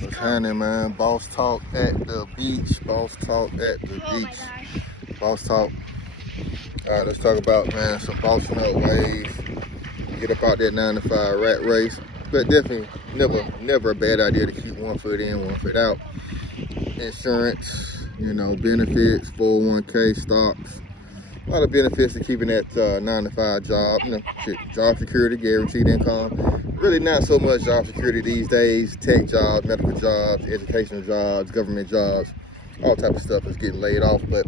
What's happening, man? Boss talk at the beach. Boss talk at the beach. Boss talk. All right, let's talk about, man, some bossing up ways. Get up out that 9 to 5 rat race. But definitely never a bad idea to keep one foot in, one foot out. Insurance, benefits, 401k, stocks. A lot of benefits to keeping that 9 to 5 job. Job security, guaranteed income. Really not so much job security these days. Tech jobs, medical jobs, educational jobs, government jobs, all type of stuff is getting laid off. But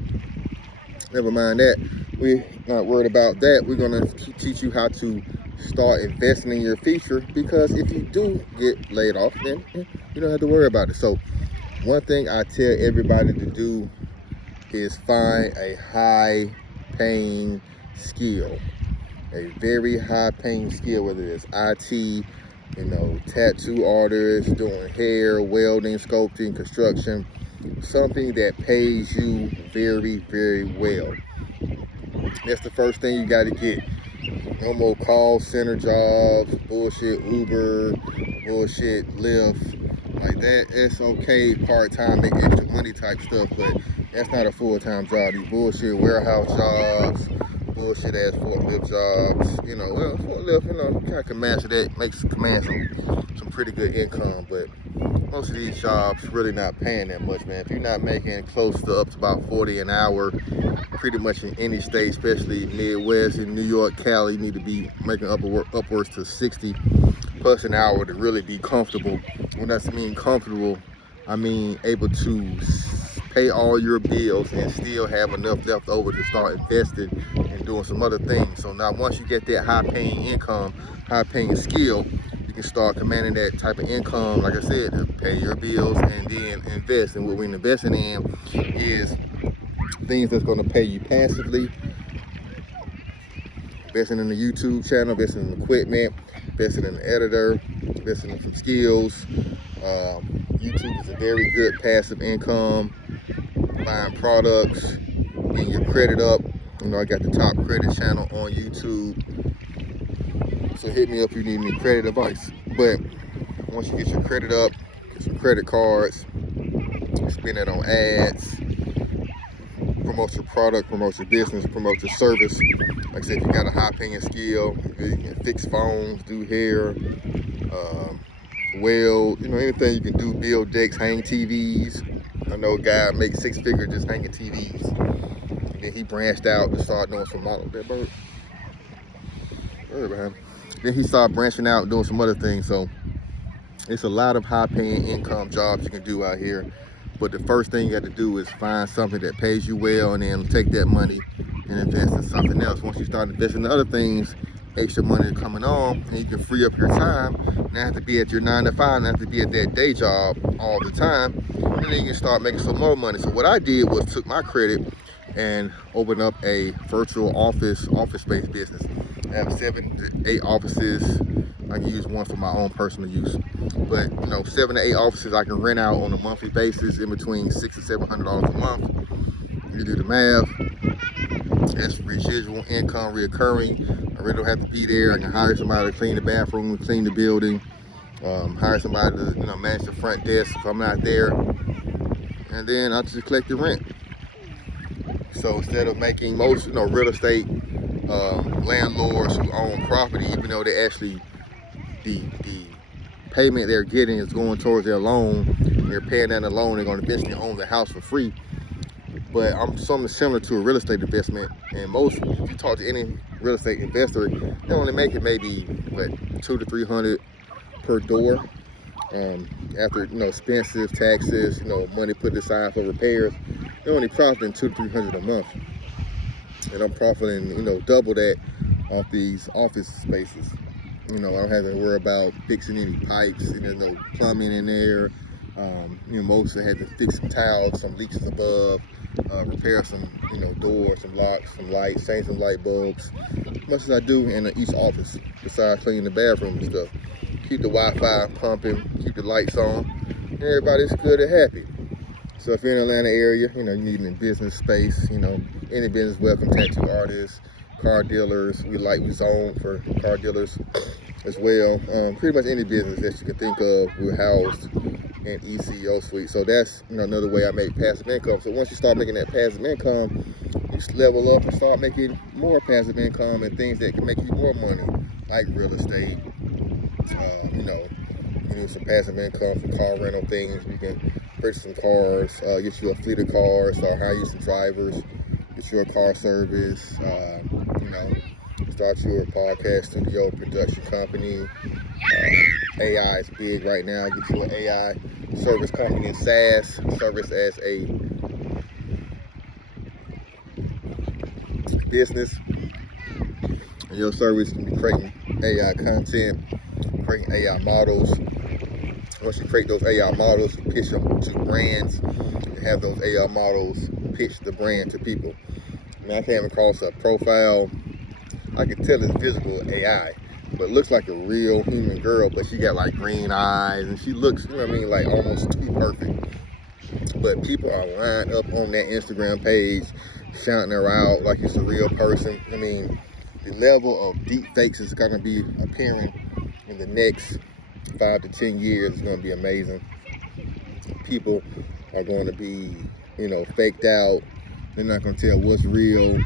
never mind that. We're not worried about that. We're gonna teach you how to start investing in your future, because if you do get laid off, then you don't have to worry about it. So one thing I tell everybody to do is find a high paying skill, a very high paying skill, whether it's IT, tattoo artist, doing hair, welding, sculpting, construction, something that pays you very, very well. That's the first thing you got to get. No more call center jobs, bullshit Uber, bullshit Lyft. Like that, it's okay, part-time, make extra money type stuff, but that's not a full-time job. These bullshit warehouse jobs, bullshit ass forklift jobs, forklift, kind of can master that, command some pretty good income, but most of these jobs really not paying that much, man. If you're not making close to up to about 40 an hour, pretty much in any state, especially Midwest, in New York, Cali, you need to be making upwards to 60 plus an hour to really be comfortable. When I mean comfortable, I mean able to pay all your bills and still have enough left over to start investing and doing some other things. So now once you get that high paying income, high paying skill, you can start commanding that type of income, like I said, to pay your bills and then invest. And what we're investing in is things that's going to pay you passively. Investing in the YouTube channel, investing in equipment, investing in an editor, investing in some skills. YouTube is a very good passive income. Buying products, getting your credit up. I got the top credit channel on YouTube. So hit me up if you need any credit advice. But once you get your credit up, get some credit cards, spend it on ads, promote your product, promote your business, promote your service. Like I said, if you got a high paying skill, you can fix phones, do hair, weld, anything you can do, build decks, hang TVs. I know a guy makes 6 figures just hanging TVs. And then he branched out to start doing some model. That bird behind. Then he started branching out doing some other things. So it's a lot of high paying income jobs you can do out here. But the first thing you got to do is find something that pays you well, and then take that money and invest in something else. Once you start investing in other things, extra money coming on, and you can free up your time. Not have to be at your 9 to 5, not have to be at that day job all the time. And then you can start making some more money. So what I did was took my credit and opened up a virtual office space business. I have 7 to 8 offices. I can use one for my own personal use, but 7 to 8 offices I can rent out on a monthly basis, in between $600 to $700 a month. You do the math. That's residual income, reoccurring. I really don't have to be there. I can hire somebody to clean the bathroom, clean the building, hire somebody to manage the front desk if I'm not there, and then I just collect the rent. So instead of making most real estate landlords who own property, even though they actually the payment they're getting is going towards their loan, they're paying down the loan, they're going to eventually own the house for free. But I'm something similar to a real estate investment, and if you talk to any real estate investor, they only make it maybe $200 to $300 per door. After expenses, taxes, money put aside for repairs, they're only profiting $200 to $300 a month, and I'm profiting double that off these office spaces. I don't have to worry about fixing any pipes, and there's no plumbing in there. Mostly had to fix some tiles, some leaks above, repair some, doors, some locks, some lights, change some light bulbs. As much as I do in each office, besides cleaning the bathroom and stuff. Keep the Wi-Fi pumping, keep the lights on, and everybody's good and happy. So if you're in the Atlanta area, you need a business space, any business, welcome, tattoo artists, car dealers. We zone for car dealers as well. Pretty much any business that you can think of, we're housed and ECO suite. So that's, you know, another way I make passive income. So once you start making that passive income, you just level up and start making more passive income and things that can make you more money, like real estate. You know, you need some passive income for car rental things. You can purchase some cars, get you a fleet of cars, or hire you some drivers, get you a car service, you know, start your podcast studio, production company. AI is big right now. Get you an AI service company in SaaS, service as a business. And your service can be creating AI content, creating AI models. Once you create those AI models, you pitch them to brands and have those AI models pitch the brand to people. Now, I came across a profile. I can tell it's physical AI, but it looks like a real human girl, but she got like green eyes and she looks, you know what I mean, like almost too perfect. But people are lined up on that Instagram page, shouting her out like it's a real person. I mean, the level of deep fakes is gonna be appearing in the next 5 to 10 years. Is gonna be amazing. People are going to be, you know, faked out. They're not gonna tell what's real.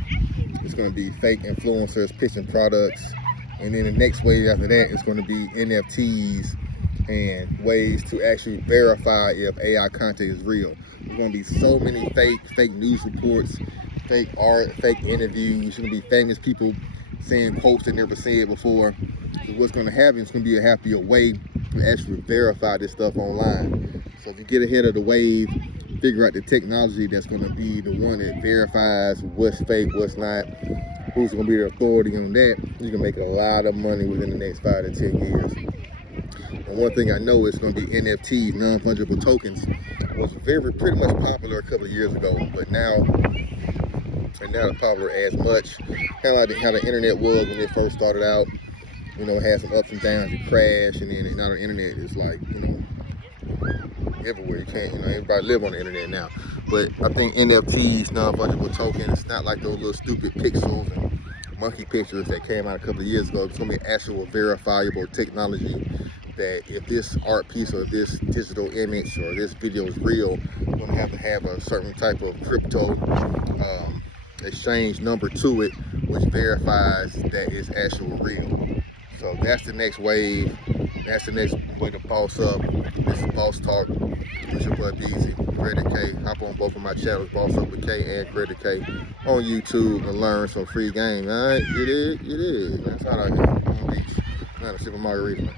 It's gonna be fake influencers pitching products. And then the next wave after that is gonna be NFTs and ways to actually verify if AI content is real. There's gonna be so many fake news reports, fake art, fake interviews. There's gonna be famous people saying quotes they never said before. So what's gonna happen is gonna have to be a way to actually verify this stuff online. So if you get ahead of the wave, figure out the technology that's gonna be the one that verifies what's fake, what's not, who's gonna be the authority on that, you can make a lot of money within the next 5 to 10 years. And one thing I know is going to be NFTs, non-fungible tokens, was pretty much popular a couple of years ago, but now they're not popular as much. Kind of like how the internet was when it first started out. You know, it had some ups and downs, it crashed, and then now the internet is like, you know, everywhere. You can't, you know, everybody live on the internet now. But I think NFTs, non-fungible tokens, it's not like those little stupid pixels and monkey pictures that came out a couple of years ago. It's going to be actual verifiable technology that if this art piece or this digital image or this video is real, you're going to have a certain type of crypto exchange number to it, which verifies that it's actual real. So that's the next wave. That's the next way to boss up. This is Boss Talk. It's your boy Beezy, Credit K. Hop on both of my channels, Boss Up with K and Credit K, on YouTube and learn some free game. All right, it is. That's how I get on the beach. Not a Super Margarita.